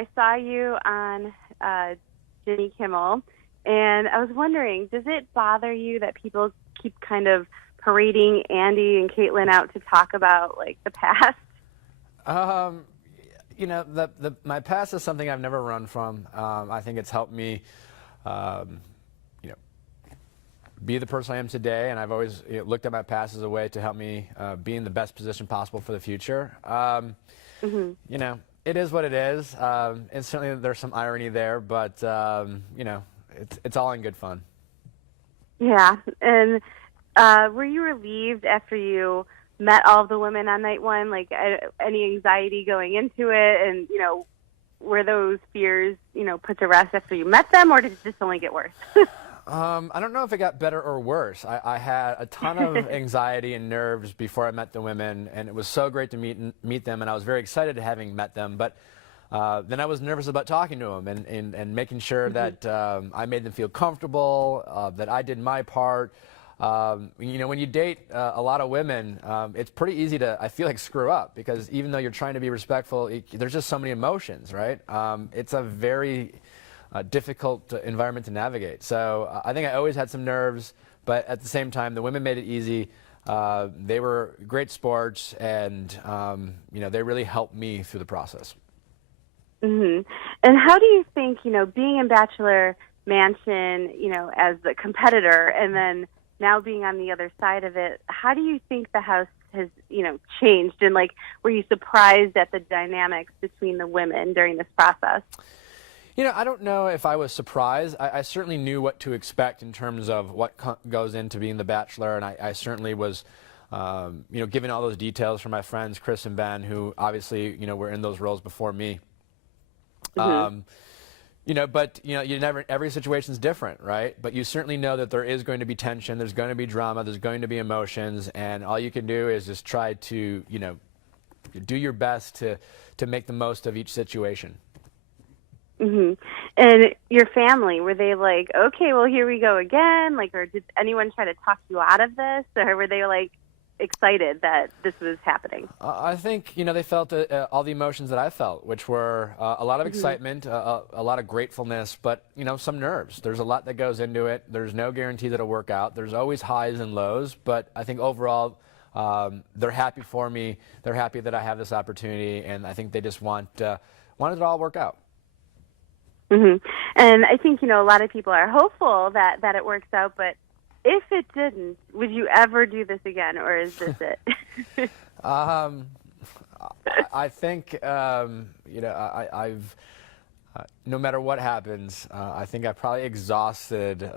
I saw you on Jimmy Kimmel, and I was wondering, does it bother you that people keep kind of parading Andy and Caitlin out to talk about like the past? You know, my past is something I've never run from. I think it's helped me, you know, be the person I am today, and I've always looked at my past as a way to help me be in the best position possible for the future. You know, it is what it is, and certainly there's some irony there, but you know, it's all in good fun. Yeah, and were you relieved after you met all of the women on night one? Like, any anxiety going into it, and were those fears put to rest after you met them, or did it just only get worse? I don't know if it got better or worse. I had a ton of anxiety and nerves before I met the women, and it was so great to meet them, and I was very excited to having met them. But then I was nervous about talking to them and making sure that I made them feel comfortable, that I did my part. When you date a lot of women, it's pretty easy to, I feel like, screw up, because even though you're trying to be respectful, there's just so many emotions, right? It's a very difficult environment to navigate. So I think I always had some nerves, but at the same time, the women made it easy. They were great sports, and they really helped me through the process. And how do you think, being in Bachelor Mansion, as the competitor, and then now being on the other side of it, how do you think the house has, changed? And were you surprised at the dynamics between the women during this process? I don't know if I was surprised. I certainly knew what to expect in terms of what goes into being the Bachelor, and I certainly was, given all those details from my friends Chris and Ben, who obviously, were in those roles before me. But you never. Every situation's different, right? But you certainly know that there is going to be tension. There's going to be drama. There's going to be emotions, and all you can do is just try to, do your best to make the most of each situation. And your family, were they like, okay, well, here we go again? Or did anyone try to talk you out of this, or were they excited that this was happening? I think they felt all the emotions that I felt, which were a lot of excitement, a lot of gratefulness, but some nerves. There's a lot that goes into it. There's no guarantee that it'll work out. There's always highs and lows, but I think overall they're happy for me. They're happy that I have this opportunity, and I think they just want it to all work out. And I think a lot of people are hopeful that it works out, but if it didn't, would you ever do this again, or is this it? I think I've no matter what happens, I think I've probably exhausted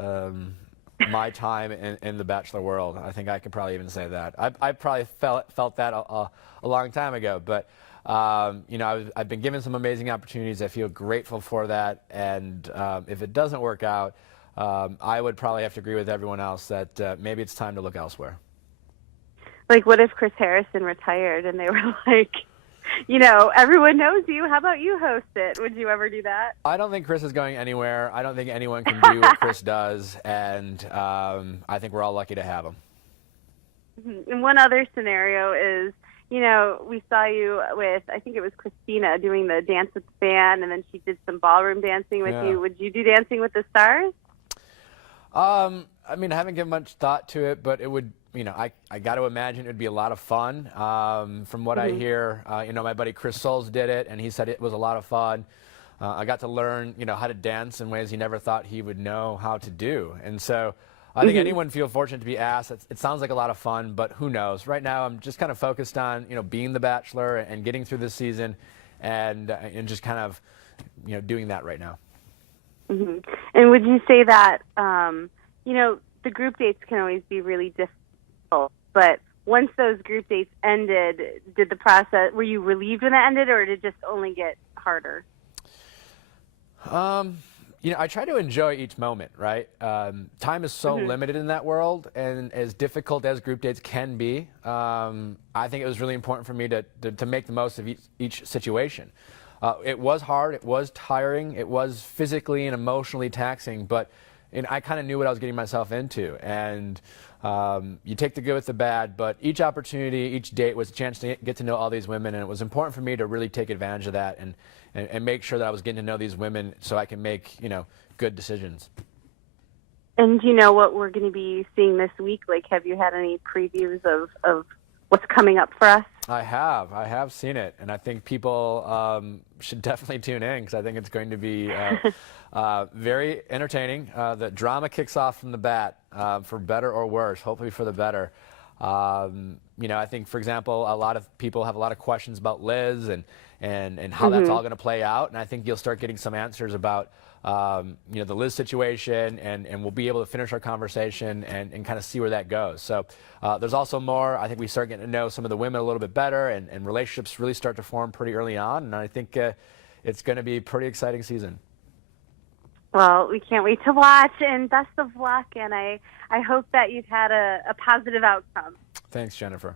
my time in the Bachelor world. I think I could probably even say that. I probably felt that a long time ago, but I've been given some amazing opportunities. I feel grateful for that, and if it doesn't work out, I would probably have to agree with everyone else that maybe it's time to look elsewhere. What if Chris Harrison retired and they were like, everyone knows you, how about you host it? Would you ever do that? I don't think Chris is going anywhere. I don't think anyone can do what Chris does, and I think we're all lucky to have him. And one other scenario is, we saw you with, I think it was Christina, doing the Dance with the Band, and then she did some ballroom dancing with you. Would you do Dancing with the Stars? I haven't given much thought to it, but it would, I got to imagine it would be a lot of fun. From what I hear, my buddy Chris Soules did it, and he said it was a lot of fun. I got to learn, how to dance in ways he never thought he would know how to do. And so I think anyone feel fortunate to be asked. It sounds like a lot of fun, but who knows? Right now, I'm just kind of focused on, being the Bachelor and getting through this season, and just kind of, doing that right now. And would you say that, the group dates can always be really difficult, but once those group dates ended, were you relieved when it ended, or did it just only get harder? I try to enjoy each moment, right? Time is so limited in that world, and as difficult as group dates can be, I think it was really important for me to make the most of each situation. It was hard, it was tiring, it was physically and emotionally taxing, but I kind of knew what I was getting myself into. And you take the good with the bad, but each opportunity, each date was a chance to get to know all these women, and it was important for me to really take advantage of that and make sure that I was getting to know these women so I can make, good decisions. And do you know what we're going to be seeing this week? Like, have you had any previews of what's coming up for us? I have seen it, and I think people should definitely tune in because I think it's going to be very entertaining. The drama kicks off from the bat, for better or worse, hopefully for the better. I think, for example, a lot of people have a lot of questions about Liz and how that's all going to play out, and I think you'll start getting some answers about the Liz situation, and we'll be able to finish our conversation and kind of see where that goes. So there's also more. I think we start getting to know some of the women a little bit better, and relationships really start to form pretty early on, and I think it's going to be a pretty exciting season. Well, we can't wait to watch, and best of luck, and I hope that you've had a positive outcome. Thanks, Jennifer.